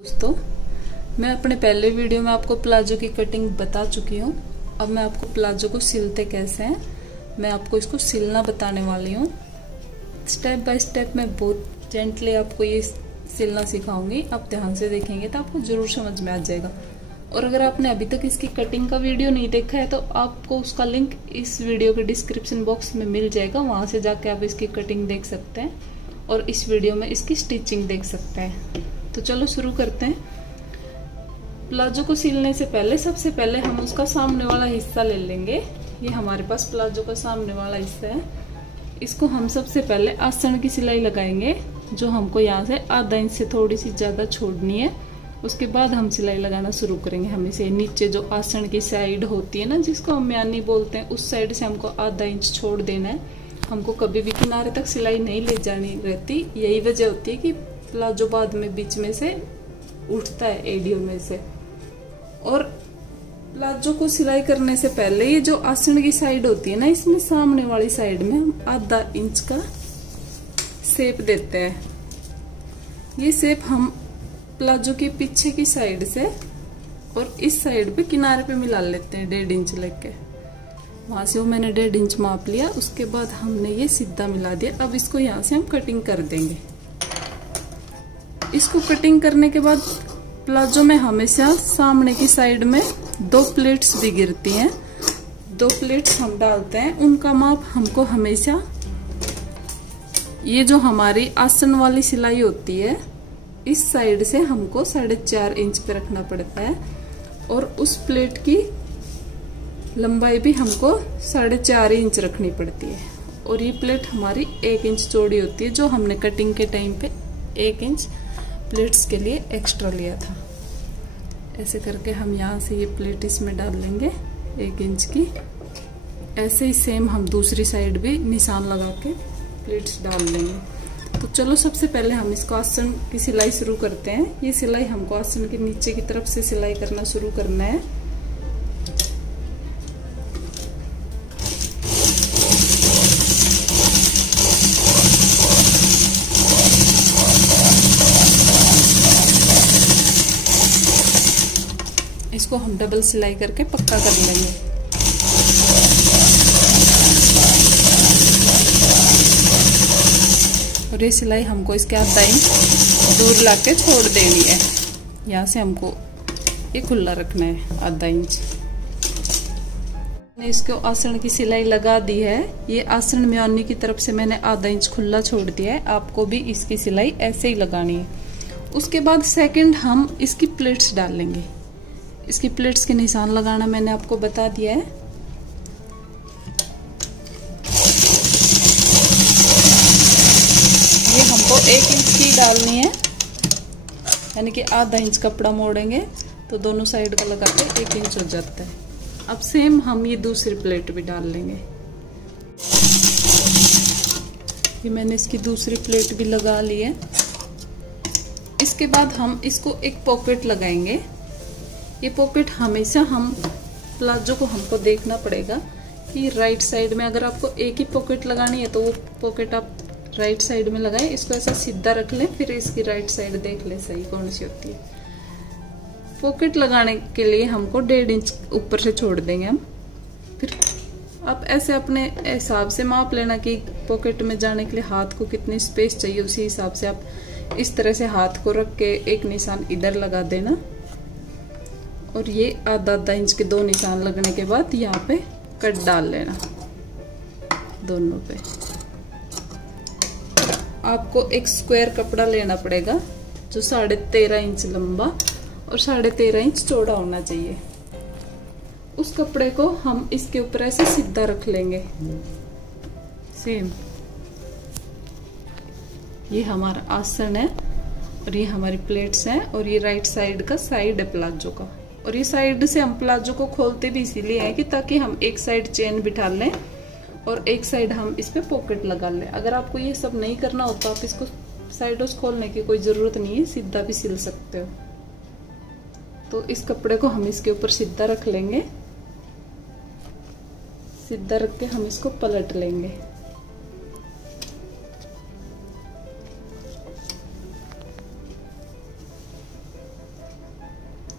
दोस्तों, मैं अपने पहले वीडियो में आपको प्लाजो की कटिंग बता चुकी हूँ। अब मैं आपको प्लाजो को सिलते कैसे हैं, मैं आपको इसको सिलना बताने वाली हूँ। स्टेप बाय स्टेप मैं बहुत जेंटली आपको ये सिलना सिखाऊंगी। आप ध्यान से देखेंगे तो आपको जरूर समझ में आ जाएगा। और अगर आपने अभी तक इसकी कटिंग का वीडियो नहीं देखा है तो आपको उसका लिंक इस वीडियो के डिस्क्रिप्शन बॉक्स में मिल जाएगा। वहां से जाके आप इसकी कटिंग देख सकते हैं और इस वीडियो में इसकी स्टिचिंग देख सकते हैं। तो चलो शुरू करते हैं। प्लाजो को सिलने से पहले सबसे पहले हम उसका सामने वाला हिस्सा ले लेंगे। ये हमारे पास प्लाजो का सामने वाला हिस्सा है। इसको हम सबसे पहले आसन की सिलाई लगाएंगे, जो हमको यहाँ से आधा इंच से थोड़ी सी ज्यादा छोड़नी है। उसके बाद हम सिलाई लगाना शुरू करेंगे। हम इसे नीचे जो आसन की साइड होती है ना, जिसको हम म्यानी बोलते हैं, उस साइड से हमको आधा इंच छोड़ देना है। हमको कभी भी किनारे तक सिलाई नहीं ले जानी रहती। यही वजह होती है कि प्लाजो बाद में बीच में से उठता है एडियो में से। और प्लाजो को सिलाई करने से पहले ये जो आसन की साइड होती है ना, इसमें सामने वाली साइड में हम आधा इंच का शेप देते हैं। ये शेप हम प्लाजो के पीछे की साइड से और इस साइड पे किनारे पे मिला लेते हैं 1.5 इंच लेके। वहां से वो मैंने 1.5 इंच माप लिया। उसके बाद हमने ये सीधा मिला दिया। अब इसको यहाँ से हम कटिंग कर देंगे। इसको कटिंग करने के बाद प्लाजो में हमेशा सामने की साइड में 2 प्लेट्स भी गिरती हैं। 2 प्लेट्स हम डालते हैं। उनका माप हमको हमेशा, ये जो हमारी आसन वाली सिलाई होती है, इस साइड से हमको 4.5 इंच पे रखना पड़ता है। और उस प्लेट की लंबाई भी हमको 4.5 इंच रखनी पड़ती है। और ये प्लेट हमारी 1 इंच चौड़ी होती है, जो हमने कटिंग के टाइम पे 1 इंच प्लेट्स के लिए एक्स्ट्रा लिया था। ऐसे करके हम यहाँ से ये प्लेट इसमें डाल लेंगे 1 इंच की। ऐसे ही सेम हम दूसरी साइड भी निशान लगा के प्लेट्स डाल लेंगे। तो चलो सबसे पहले हम इसको आसन की सिलाई शुरू करते हैं। ये सिलाई हमको आसन के नीचे की तरफ से सिलाई करना शुरू करना है। इसको हम डबल सिलाई करके पक्का कर लेंगे। और ये सिलाई हमको इसके आधा इंच दूर लाके छोड़ देनी है। यहाँ से हमको ये खुला रखना है आधा इंच। मैंने इसको आसन की सिलाई लगा दी है। ये आसन म्यानी की तरफ से मैंने आधा इंच खुला छोड़ दिया है। आपको भी इसकी सिलाई ऐसे ही लगानी है। उसके बाद सेकंड हम इसकी प्लेट्स डाल लेंगे। इसकी प्लेट्स के निशान लगाना मैंने आपको बता दिया है। ये हमको 1 इंच की डालनी है, यानी कि आधा इंच कपड़ा मोड़ेंगे तो दोनों साइड का लगा के 1 इंच हो जाता है। अब सेम हम ये दूसरी प्लेट भी डाल लेंगे। ये मैंने इसकी दूसरी प्लेट भी लगा ली है। इसके बाद हम इसको एक पॉकेट लगाएंगे। ये पॉकेट हमेशा हम प्लाजो को हमको देखना पड़ेगा कि राइट साइड में, अगर आपको एक ही पॉकेट लगानी है तो वो पॉकेट आप राइट साइड में लगाएं। इसको ऐसा सीधा रख लें, फिर इसकी राइट साइड देख लें सही कौन सी होती है। पॉकेट लगाने के लिए हमको 1.5 इंच ऊपर से छोड़ देंगे हम। फिर आप ऐसे अपने हिसाब से माप लेना कि पॉकेट में जाने के लिए हाथ को कितनी स्पेस चाहिए। उसी हिसाब से आप इस तरह से हाथ को रख के एक निशान इधर लगा देना। और ये आधा इंच के 2 निशान लगने के बाद यहाँ पे कट डाल लेना दोनों पे। आपको एक स्क्वायर कपड़ा लेना पड़ेगा जो 13.5 इंच लंबा और 13.5 इंच चौड़ा होना चाहिए। उस कपड़े को हम इसके ऊपर ऐसे सीधा रख लेंगे। सेम ये हमारा आसन है और ये हमारी प्लेट्स हैं और ये राइट साइड का साइड है प्लाजो का। और ये साइड से हम प्लाजो को खोलते भी इसीलिए है कि ताकि हम एक साइड चेन बिठा लें और एक साइड हम इस पे पॉकेट लगा लें। अगर आपको ये सब नहीं करना हो तो आप इसको साइडों से खोलने की कोई जरूरत नहीं है, सीधा भी सिल सकते हो। तो इस कपड़े को हम इसके ऊपर सीधा रख लेंगे। सीधा रख के हम इसको पलट लेंगे।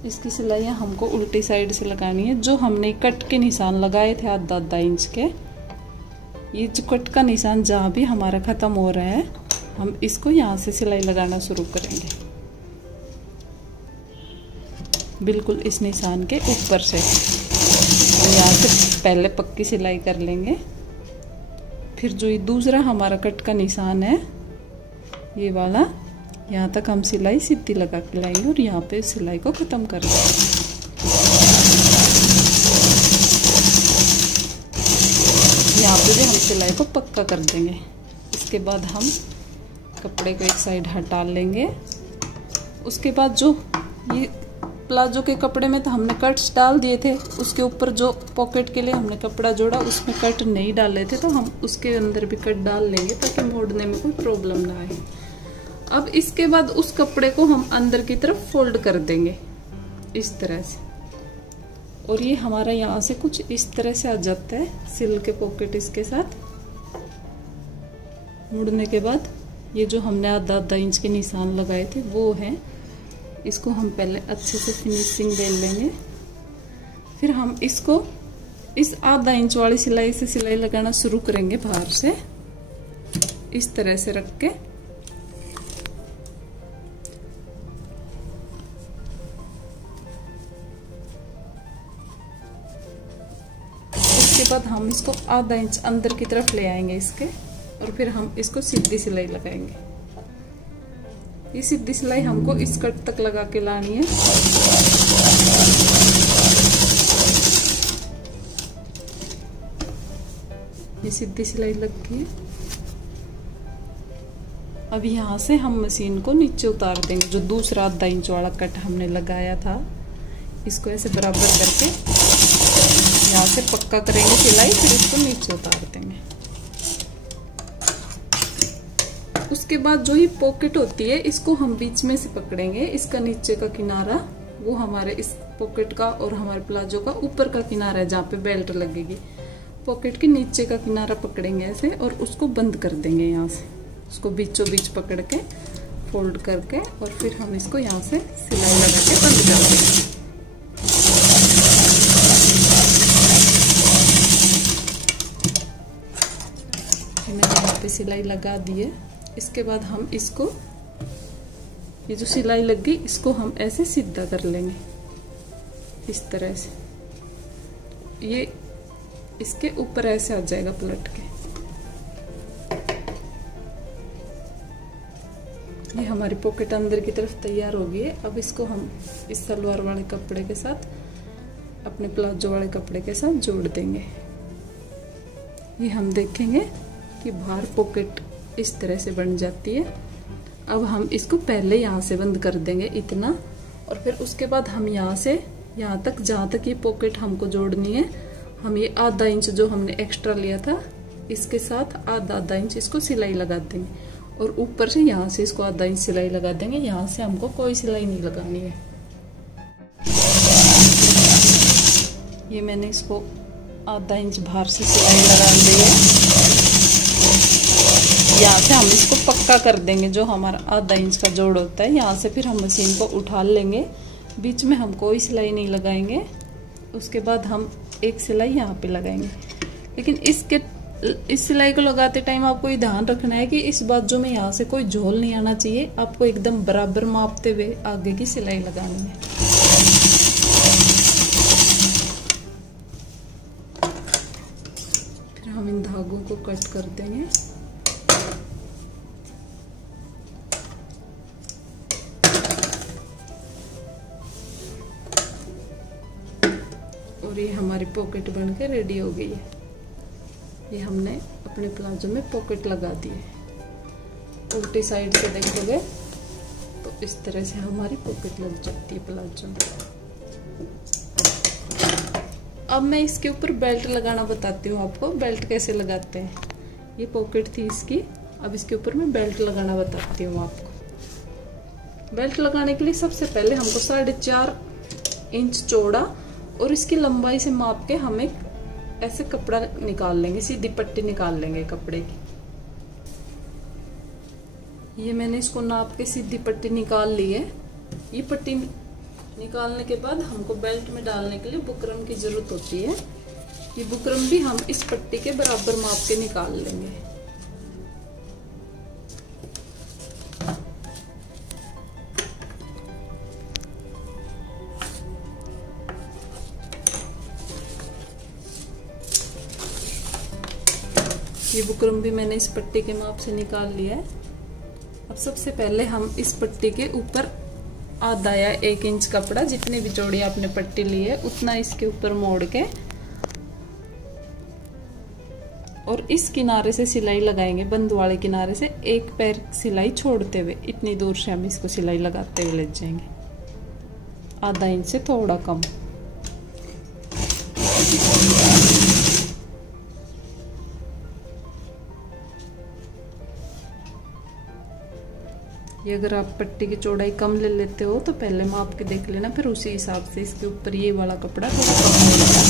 इसकी सिलाइयाँ हमको उल्टी साइड से लगानी है। जो हमने कट के निशान लगाए थे आधा इंच के, ये जो कट का निशान जहाँ भी हमारा ख़त्म हो रहा है, हम इसको यहाँ से सिलाई लगाना शुरू करेंगे, बिल्कुल इस निशान के ऊपर से। हम यहाँ से पहले पक्की सिलाई कर लेंगे, फिर जो ये दूसरा हमारा कट का निशान है, ये वाला, यहाँ तक हम सिलाई सीधी लगा के लाएंगे और यहाँ पे सिलाई को ख़त्म कर देंगे। यहाँ पे भी हम सिलाई को पक्का कर देंगे। इसके बाद हम कपड़े को एक साइड हटा लेंगे। उसके बाद जो ये प्लाजो के कपड़े में तो हमने कट्स डाल दिए थे, उसके ऊपर जो पॉकेट के लिए हमने कपड़ा जोड़ा उसमें कट नहीं डाले थे, तो हम उसके अंदर भी कट डाल लेंगे ताकि मोड़ने में कोई प्रॉब्लम ना आए। अब इसके बाद उस कपड़े को हम अंदर की तरफ फोल्ड कर देंगे इस तरह से, और ये हमारा यहाँ से कुछ इस तरह से आ जाता है सिल के पॉकेट। इसके साथ मुड़ने के बाद ये जो हमने आधा इंच के निशान लगाए थे वो है, इसको हम पहले अच्छे से फिनिशिंग दे लेंगे। फिर हम इसको इस आधा इंच वाली सिलाई से सिलाई लगाना शुरू करेंगे बाहर से, इस तरह से रख के। उसके बाद हम इसको आधा इंच अंदर की तरफ ले आएंगे इसके, और फिर हम इसको सीधी सिलाई लगाएंगे। ये सीधी सिलाई हमको इस कट तक लगा के लानी है। ये सीधी सिलाई लग गई है। अब यहाँ से हम मशीन को नीचे उतार देंगे। जो दूसरा आधा इंच वाला कट हमने लगाया था, इसको ऐसे बराबर करके यहाँ से पक्का करेंगे सिलाई, फिर इसको नीचे उतार देंगे। उसके बाद जो ये पॉकेट होती है, इसको हम बीच में से पकड़ेंगे। इसका नीचे का किनारा वो हमारे इस पॉकेट का और हमारे प्लाजो का ऊपर का किनारा है जहाँ पे बेल्ट लगेगी। पॉकेट के नीचे का किनारा पकड़ेंगे ऐसे और उसको बंद कर देंगे यहाँ से। उसको बीचों बीच पकड़ के फोल्ड करके, और फिर हम इसको यहाँ से सिलाई लगा के बंद कर देंगे। मैंने यहाँ पे सिलाई लगा दी है। इसके बाद हम इसको, ये जो सिलाई लग गई, इसको हम ऐसे सीधा कर लेंगे इस तरह से। ये इसके ऊपर ऐसे आ जाएगा पलट के। ये हमारी पॉकेट अंदर की तरफ तैयार हो गई है। अब इसको हम इस सलवार वाले कपड़े के साथ, अपने प्लाजो वाले कपड़े के साथ जोड़ देंगे। ये हम देखेंगे कि बाहर पॉकेट इस तरह से बन जाती है। अब हम इसको पहले यहाँ से बंद कर देंगे इतना, और फिर उसके बाद हम यहाँ से यहाँ तक, जहाँ तक ये पॉकेट हमको जोड़नी है, हम ये आधा इंच जो हमने एक्स्ट्रा लिया था, इसके साथ आधा इंच इसको सिलाई लगा देंगे, और ऊपर से यहाँ से इसको आधा इंच सिलाई लगा देंगे। यहाँ से हमको कोई सिलाई नहीं लगानी है। ये मैंने इसको आधा इंच बाहर से सिलाई लगा दी है। यहाँ से हम इसको पक्का कर देंगे। जो हमारा आधा इंच का जोड़ होता है, यहाँ से फिर हम मशीन को उठा लेंगे। बीच में हम कोई सिलाई नहीं लगाएंगे। उसके बाद हम एक सिलाई यहाँ पे लगाएंगे। लेकिन इस सिलाई को लगाते टाइम आपको ये ध्यान रखना है कि इस बाजू में यहाँ से कोई झोल नहीं आना चाहिए। आपको एकदम बराबर मापते हुए आगे की सिलाई लगानी है। फिर हम इन धागों को कट कर देंगे। और ये हमारी पॉकेट बन के रेडी हो गई है। ये हमने अपने प्लाजो में पॉकेट लगा दी है। उल्टी साइड से देखोगे तो इस तरह से हमारी पॉकेट लग जाती है प्लाजो में। अब मैं इसके ऊपर बेल्ट लगाना बताती हूँ आपको। बेल्ट कैसे लगाते हैं। ये पॉकेट थी इसकी, अब इसके ऊपर मैं बेल्ट लगाना बताती हूँ आपको। बेल्ट लगाने के लिए सबसे पहले हमको 4.5 इंच चौड़ा और इसकी लंबाई से माप के हम एक ऐसे कपड़ा निकाल लेंगे, सीधी पट्टी निकाल लेंगे कपड़े की। ये मैंने इसको नाप के सीधी पट्टी निकाल ली है। ये पट्टी निकालने के बाद हमको बेल्ट में डालने के लिए बुकरम की जरूरत होती है। ये बुकरम भी हम इस पट्टी के बराबर माप के निकाल लेंगे। ये बुकरम भी मैंने इस पट्टी के माप से निकाल लिया है। अब सबसे पहले हम इस पट्टी के ऊपर आधा या 1 इंच कपड़ा, जितनी भी चौड़ी आपने पट्टी ली है उतना इसके ऊपर मोड़ के और इस किनारे से सिलाई लगाएंगे। बंद वाले किनारे से एक पैर सिलाई छोड़ते हुए इतनी दूर से हम इसको सिलाई लगाते हुए ले जाएंगे, आधा इंच से थोड़ा कम। ये अगर आप पट्टी की चौड़ाई कम ले लेते हो तो पहले माप के देख लेना, फिर उसी हिसाब से इसके ऊपर ये वाला कपड़ा थोड़ा कम मिलेगा।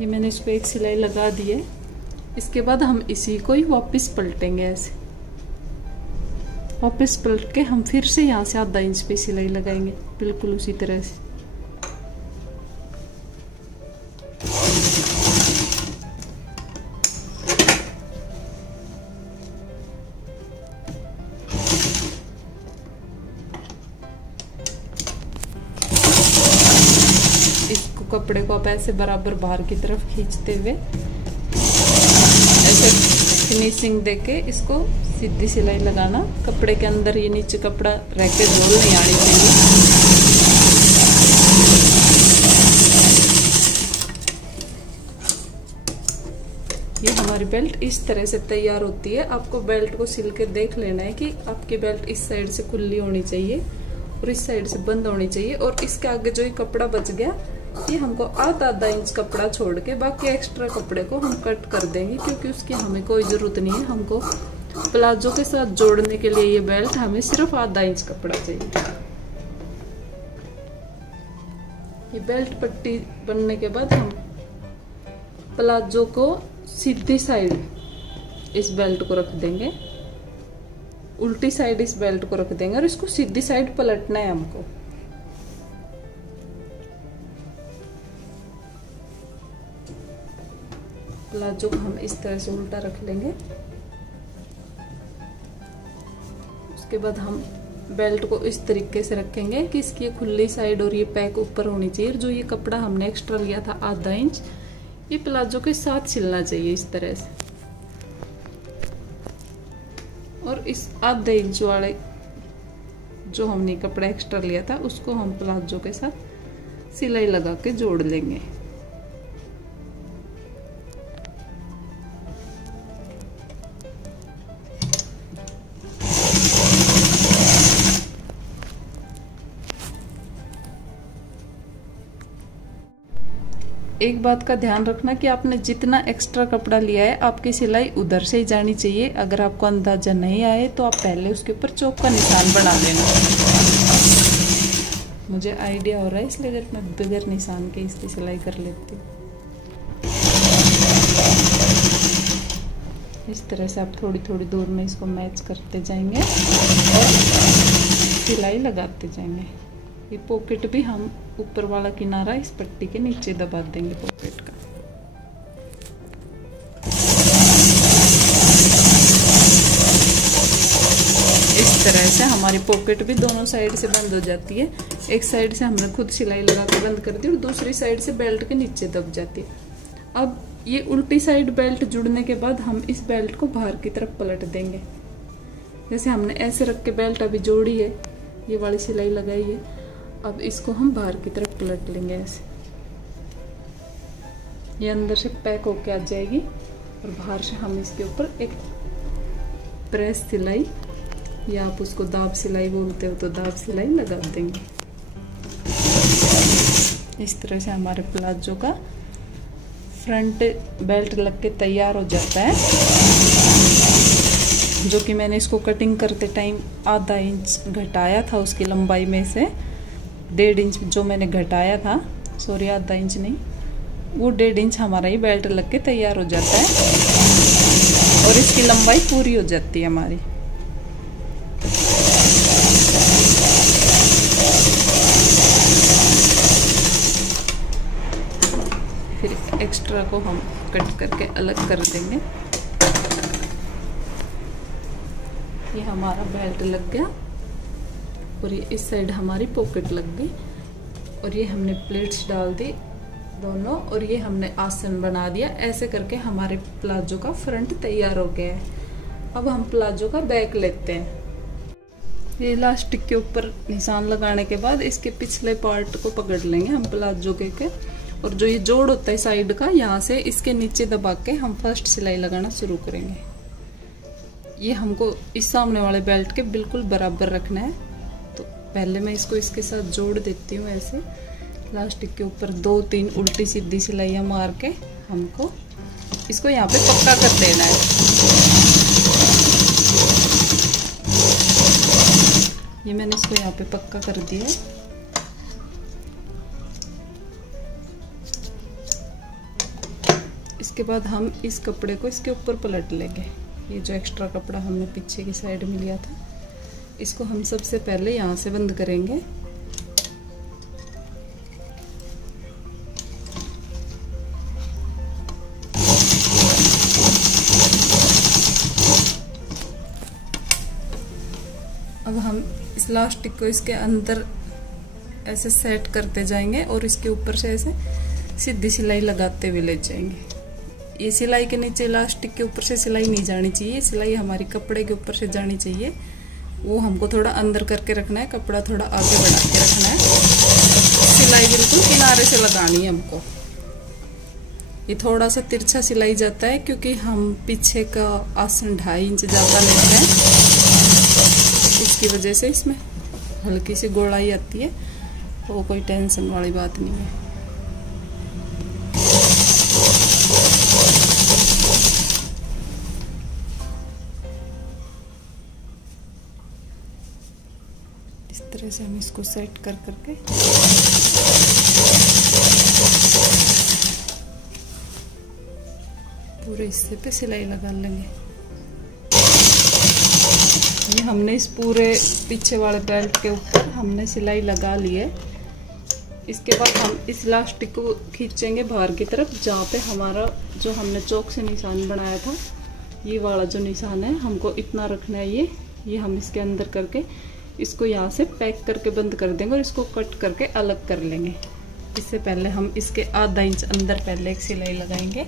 ये मैंने इसको एक सिलाई लगा दी है। इसके बाद हम इसी को ही वापस पलटेंगे। ऐसे वापस पलट के हम फिर से यहाँ से आधा इंच पे सिलाई लगाएंगे, बिल्कुल उसी तरह से। इसको कपड़े को आप ऐसे बराबर बाहर की तरफ खींचते हुए ऐसे फिनिशिंग देके इसको सीधी सिलाई लगाना। कपड़े के अंदर ये नीचे कपड़ा रह के झोल नहीं आनी चाहिए। ये हमारी बेल्ट इस तरह से तैयार होती है। आपको बेल्ट को सिल के देख लेना है कि आपकी बेल्ट इस साइड से खुली होनी चाहिए और इस साइड से बंद होनी चाहिए। और इसके आगे जो ये कपड़ा बच गया, ये हमको आधा इंच कपड़ा छोड़ के बाकी एक्स्ट्रा कपड़े को हम कट कर देंगे, क्योंकि उसकी हमें कोई जरूरत नहीं है। हमको प्लाजो के साथ जोड़ने के लिए ये बेल्ट हमें सिर्फ आधा इंच कपड़ा चाहिए। ये बेल्ट पट्टी बनने के बाद हम प्लाजो को सीधी साइड इस बेल्ट को रख देंगे, उल्टी साइड इस बेल्ट को रख देंगे और इसको सीधी साइड पलटना है हमको। प्लाजो को हम इस तरह से उल्टा रख लेंगे। उसके बाद हम बेल्ट को इस तरीके से रखेंगे कि इसकी खुली साइड और ये पैक ऊपर होनी चाहिए। जो ये कपड़ा हमने एक्स्ट्रा लिया था आधा इंच, ये प्लाजो के साथ सिलना चाहिए इस तरह से। और इस आधे इंच वाले जो हमने कपड़ा एक्स्ट्रा लिया था उसको हम प्लाजो के साथ सिलाई लगा के जोड़ लेंगे। एक बात का ध्यान रखना कि आपने जितना एक्स्ट्रा कपड़ा लिया है आपकी सिलाई उधर से ही जानी चाहिए। अगर आपको अंदाजा नहीं आए तो आप पहले उसके ऊपर चौक का निशान बना लेना। मुझे आइडिया हो रहा है इसलिए अगर मैं बगैर निशान के इसकी सिलाई कर लेती हूँ। इस तरह से आप थोड़ी थोड़ी दूर में इसको मैच करते जाएंगे और सिलाई लगाते जाएंगे। ये पॉकेट भी हम ऊपर वाला किनारा इस पट्टी के नीचे दबा देंगे पॉकेट का। इस तरह से हमारी पॉकेट भी दोनों साइड से बंद हो जाती है। एक साइड से हमने खुद सिलाई लगा के बंद कर दी और दूसरी साइड से बेल्ट के नीचे दब जाती है। अब ये उल्टी साइड बेल्ट जुड़ने के बाद हम इस बेल्ट को बाहर की तरफ पलट देंगे। जैसे हमने ऐसे रख के बेल्ट अभी जोड़ी है, ये वाली सिलाई लगाई है, अब इसको हम बाहर की तरफ पलट लेंगे ऐसे। ये अंदर से पैक होके आ जाएगी और बाहर से हम इसके ऊपर एक प्रेस सिलाई या आप उसको दाब सिलाई बोलते हो तो दाब सिलाई लगा देंगे। इस तरह से हमारे प्लाजो का फ्रंट बेल्ट लग के तैयार हो जाता है, जो कि मैंने इसको कटिंग करते टाइम आधा इंच घटाया था उसकी लंबाई में से। 1.5 इंच जो मैंने घटाया था सॉरी आधा इंच नहीं, वो 1.5 इंच हमारा ये बेल्ट लग के तैयार हो जाता है और इसकी लंबाई पूरी हो जाती है हमारी। फिर एक्स्ट्रा को हम कट करके अलग कर देंगे। ये हमारा बेल्ट लग गया और ये इस साइड हमारी पॉकेट लग गई और ये हमने प्लेट्स डाल दी दोनों और ये हमने आसन बना दिया। ऐसे करके हमारे प्लाजो का फ्रंट तैयार हो गया है। अब हम प्लाजो का बैक लेते हैं। ये इलास्टिक के ऊपर निशान लगाने के बाद इसके पिछले पार्ट को पकड़ लेंगे हम प्लाजो के और जो ये जोड़ होता है साइड का, यहाँ से इसके नीचे दबा के हम फर्स्ट सिलाई लगाना शुरू करेंगे। ये हमको इस सामने वाले बेल्ट के बिल्कुल बराबर रखना है। तो पहले मैं इसको इसके साथ जोड़ देती हूँ ऐसे इलास्टिक के ऊपर 2-3 उल्टी सीधी सिलाइयाँ मार के हमको इसको यहाँ पे पक्का कर देना है। ये मैंने इसको यहाँ पे पक्का कर दिया है। इसके बाद हम इस कपड़े को इसके ऊपर पलट लेंगे। ये जो एक्स्ट्रा कपड़ा हमने पीछे की साइड में लिया था, इसको हम सबसे पहले यहाँ से बंद करेंगे। अब हम इस इलास्टिक को इसके अंदर ऐसे सेट करते जाएंगे और इसके ऊपर से ऐसे सीधी सिलाई लगाते हुए ले जाएंगे। ये सिलाई के नीचे इलास्टिक के ऊपर से सिलाई नहीं जानी चाहिए, सिलाई हमारी कपड़े के ऊपर से जानी चाहिए। वो हमको थोड़ा अंदर करके रखना है, कपड़ा थोड़ा आगे बढ़ा के रखना है। सिलाई बिल्कुल किनारे से लगानी है हमको। ये थोड़ा सा तिरछा सिलाई जाता है क्योंकि हम पीछे का आसन 2.5 इंच ज्यादा लेते हैं, इसकी वजह से इसमें हल्की सी गोलाई आती है। वो कोई टेंशन वाली बात नहीं है। इस तरह से हम इसको सेट कर करके पूरे हिस्से पे सिलाई लगा लेंगे। ये हमने इस पूरे पीछे वाले बेल्ट के ऊपर हमने सिलाई लगा ली है। इसके बाद हम इस इलास्टिक को खींचेंगे बाहर की तरफ, जहाँ पे हमारा जो हमने चौक से निशान बनाया था, ये वाला जो निशान है हमको इतना रखना है। ये हम इसके अंदर करके इसको यहाँ से पैक करके बंद कर देंगे और इसको कट करके अलग कर लेंगे। इससे पहले हम इसके आधा इंच अंदर पहले एक सिलाई लगाएंगे।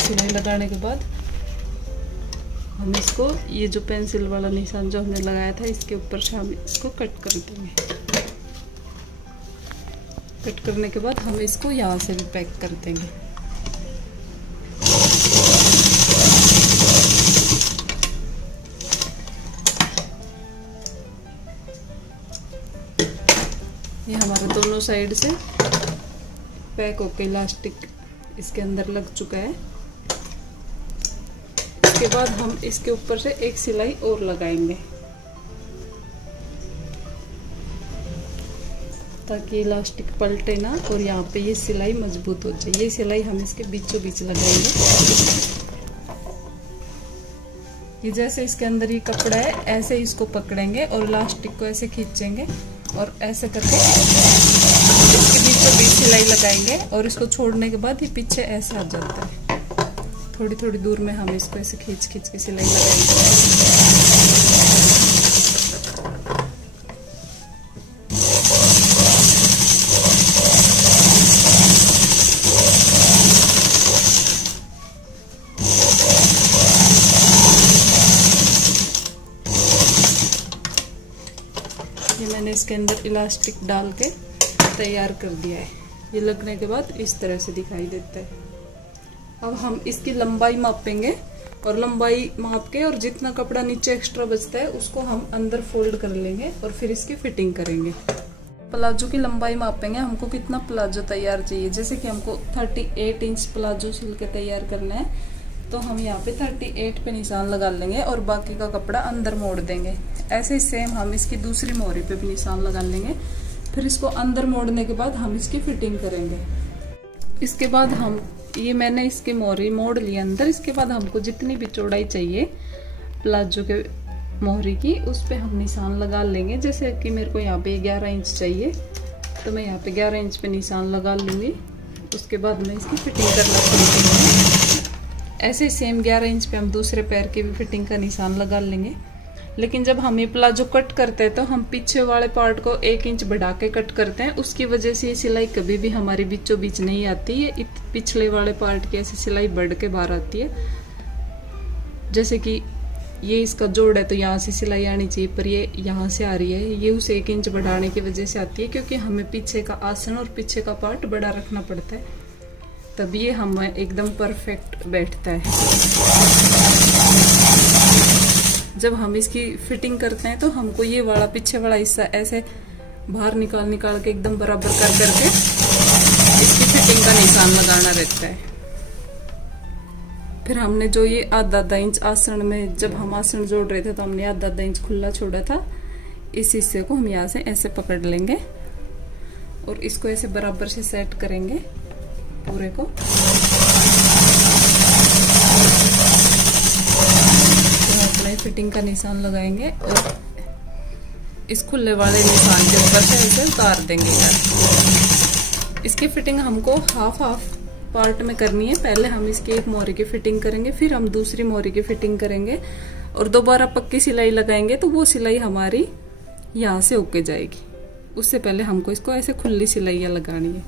सिलाई लगाने के बाद हम इसको ये जो पेंसिल वाला निशान जो हमने लगाया था, इसके ऊपर से हम इसको कट कर देंगे। कट करने के बाद हम इसको यहाँ से भी पैक कर देंगे। ये हमारे दोनों साइड से पैक होके इलास्टिक इसके अंदर लग चुका है। इसके बाद हम इसके ऊपर से एक सिलाई और लगाएंगे ताकि इलास्टिक पलटे ना और यहाँ पे ये सिलाई मजबूत हो जाए। ये सिलाई हम इसके बीचों बीच लगाएंगे। ये जैसे इसके अंदर ये कपड़ा है, ऐसे इसको पकड़ेंगे और इलास्टिक को ऐसे खींचेंगे और ऐसे करके इसके बीचों बीच सिलाई लगाएंगे और इसको छोड़ने के बाद ये पीछे ऐसे आ जाता है। थोड़ी थोड़ी दूर में हम इसको ऐसे खींच खींच के सिलाई लगाएंगे। ये मैंने इसके अंदर इलास्टिक डाल के तैयार कर दिया है। ये लगने के बाद इस तरह से दिखाई देता है। अब हम इसकी लंबाई मापेंगे और लंबाई माप के और जितना कपड़ा नीचे एक्स्ट्रा बचता है उसको हम अंदर फोल्ड कर लेंगे और फिर इसकी फिटिंग करेंगे। प्लाजो की लंबाई मापेंगे, हमको कितना प्लाजो तैयार चाहिए। जैसे कि हमको 38 इंच प्लाजो सिल के तैयार करना है, तो हम यहाँ पे 38 पे निशान लगा लेंगे और बाकी का कपड़ा अंदर मोड़ देंगे। ऐसे ही सेम हम इसकी दूसरी मोहरी पे भी निशान लगा लेंगे। फिर इसको अंदर मोड़ने के बाद हम इसकी फिटिंग करेंगे। इसके बाद हम ये मैंने इसकी मोहरी मोड़ ली अंदर। इसके बाद हमको जितनी भी चौड़ाई चाहिए प्लाजो के मोहरी की, उस पे हम निशान लगा लेंगे। जैसे कि मेरे को यहाँ पे 11 इंच चाहिए, तो मैं यहाँ पे 11 इंच पे निशान लगा लूँगी। उसके बाद मैं इसकी फिटिंग करना शुरू करूँगी। ऐसे सेम 11 इंच पे हम दूसरे पैर की भी फिटिंग का निशान लगा लेंगे। लेकिन जब हम ये प्लाजो कट करते हैं तो हम पीछे वाले पार्ट को 1 इंच बढ़ा के कट करते हैं। उसकी वजह से ये सिलाई कभी भी हमारी बीचों बीच नहीं आती है। पिछले वाले पार्ट की ऐसी सिलाई बढ़ के बाहर आती है। जैसे कि ये इसका जोड़ है तो यहाँ से सिलाई आनी चाहिए, पर ये यहाँ से आ रही है। ये उस 1 इंच बढ़ाने की वजह से आती है, क्योंकि हमें पीछे का आसन और पीछे का पार्ट बड़ा रखना पड़ता है, तब ये हमें एकदम परफेक्ट बैठता है। जब हम इसकी फिटिंग करते हैं तो हमको ये वाला पीछे वाला हिस्सा ऐसे बाहर निकाल के एकदम बराबर कर करके इसकी फिटिंग का निशान लगाना रहता है। फिर हमने जो ये आधा इंच आसन में, जब हम आसन जोड़ रहे थे तो हमने आधा इंच खुला छोड़ा था। इस हिस्से को हम यहाँ से ऐसे पकड़ लेंगे और इसको ऐसे बराबर से सेट करेंगे पूरे को। तो अपने फिटिंग का निशान लगाएंगे और इस खुले वाले निशान के ऊपर से ऐसे उतार देंगे यार। इसकी फिटिंग हमको हाफ पार्ट में करनी है। पहले हम इसकी एक मोहरी की फिटिंग करेंगे, फिर हम दूसरी मोहरी की फिटिंग करेंगे और दोबारा पक्की सिलाई लगाएंगे, तो वो सिलाई हमारी यहाँ से होके जाएगी। उससे पहले हमको इसको ऐसे खुली सिलाइयाँ लगानी है।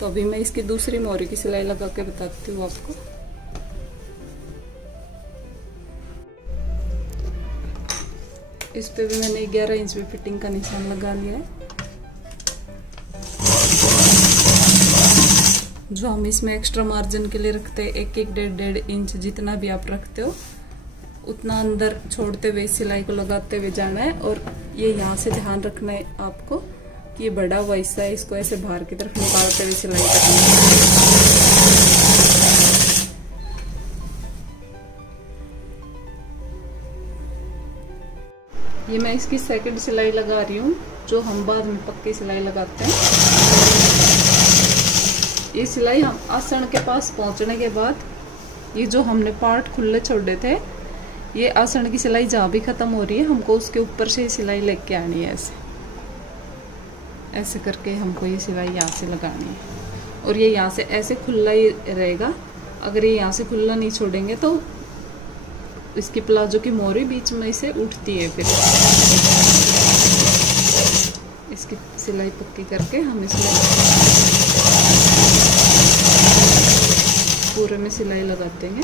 तो अभी मैं इसकी दूसरी मोहरी की सिलाई लगा के बताती हूँ आपको। इस पे भी मैंने 11 इंच पे फिटिंग का निशान लगा लिया है। जो हम इसमें एक्स्ट्रा मार्जिन के लिए रखते हैं 1-1, 1.5 इंच जितना भी आप रखते हो उतना अंदर छोड़ते हुए सिलाई को लगाते हुए जाना है। और ये यहाँ से ध्यान रखना है आपको कि ये बड़ा हुआ हिस्सा है, इसको ऐसे बाहर की तरफ निकालते हुए सिलाई करनी है। ये मैं इसकी सेकंड सिलाई लगा रही हूँ, जो हम बाद में पक्की सिलाई लगाते हैं। ये सिलाई हम आसन के पास पहुंचने के बाद ये जो हमने पार्ट खुले छोड़े थे, ये आसन की सिलाई जहाँ भी खत्म हो रही है हमको उसके ऊपर से सिलाई लेके आनी है। ऐसे करके हमको ये सिलाई यहाँ से लगानी है और ये यहाँ से ऐसे खुला ही रहेगा। अगर ये यहाँ से खुला नहीं छोड़ेंगे तो इसकी प्लाजो की मोहरी बीच में से उठती है। फिर इसकी सिलाई पक्की करके हम इसमें पूरे में सिलाई लगा देंगे।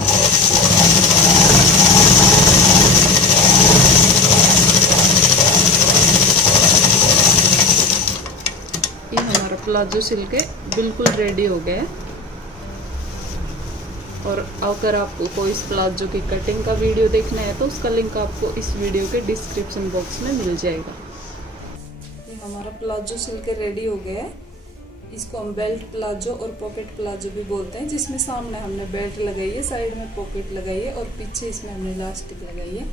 ये हमारा प्लाजो सिल के बिल्कुल रेडी हो गया है। और अगर आपको इस प्लाजो की कटिंग का वीडियो देखना है तो उसका लिंक आपको इस वीडियो के डिस्क्रिप्शन बॉक्स में मिल जाएगा। ये हमारा प्लाजो सिल के रेडी हो गया है। इसको हम बेल्ट प्लाजो और पॉकेट प्लाजो भी बोलते हैं, जिसमें सामने हमने बेल्ट लगाई है, साइड में पॉकेट लगाई है और पीछे इसमें हमने इलास्टिक लगाई है।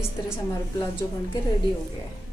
इस तरह से हमारा प्लाजो बन के रेडी हो गया है।